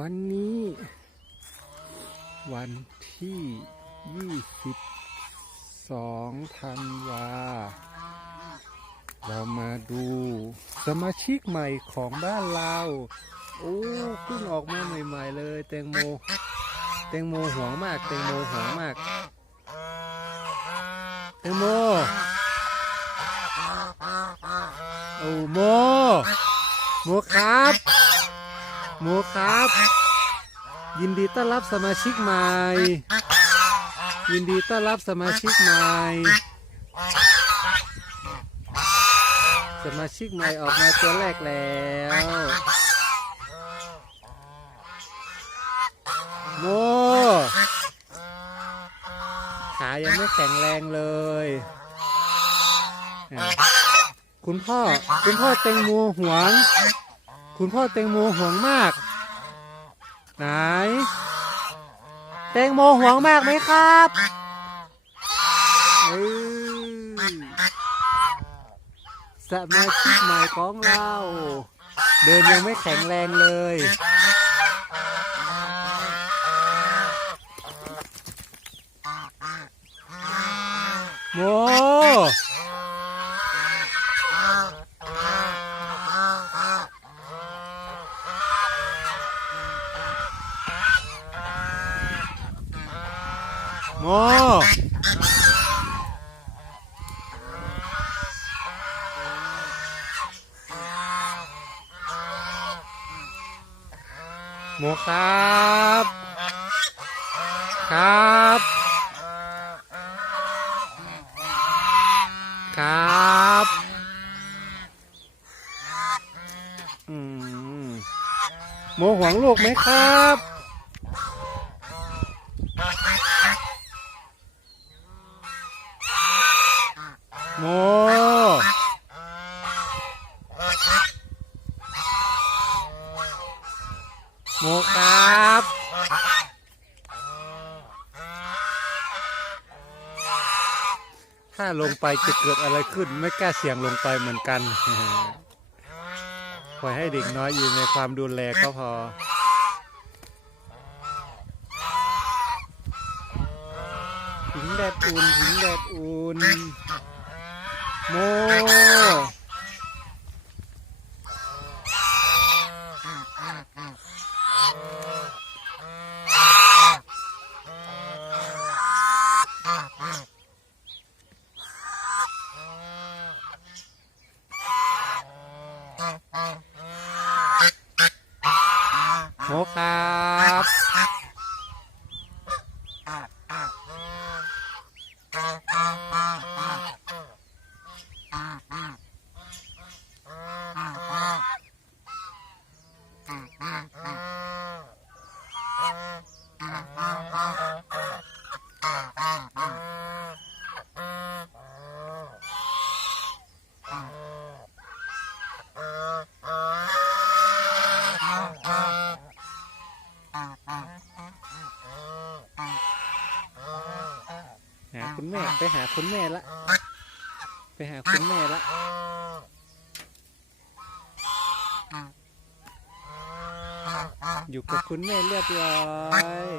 วันนี้ วันที่ 22 ธันวา เรามาดูสมาชิกใหม่ของบ้านเรา โอ้เพิ่งออกมาใหม่ ๆ เลยแตงโม แตงโมหวงมาก แตงโมหวงมาก แตงโม โอ้โมโมครับ โมครับ ยินดีต้อนรับสมาชิกใหม่ ยินดีต้อนรับสมาชิกใหม่ สมาชิกใหม่ออกมาตัวแรกแล้วโมขายังไม่แข็งแรงเลย คุณพ่อ คุณพ่อเต็งโมหวง คุณพ่อแตงโมห่วงมาก ไหน แตงโมห่วงมากไหมครับเอ้ยสมาชิกใหม่ของเรา เดินยังไม่แข็งแรงเลย โม โมโมครับ ครับ ครับ อืม โมหวงลูกไหมครับ โม โมครับ ถ้าลงไปจะเกิดอะไรขึ้นไม่กล้าเสี่ยงลงไปเหมือนกัน ปล่อยให้เด็กน้อยอยู่ในความดูแลก็พอหิงแดดอุ่นหิงแดดอุ่นโม โคุณแม่ไปหาคุณแม่ละ ไปหาคุณแม่ละอยู่กับคุณแม่เรียบร้อย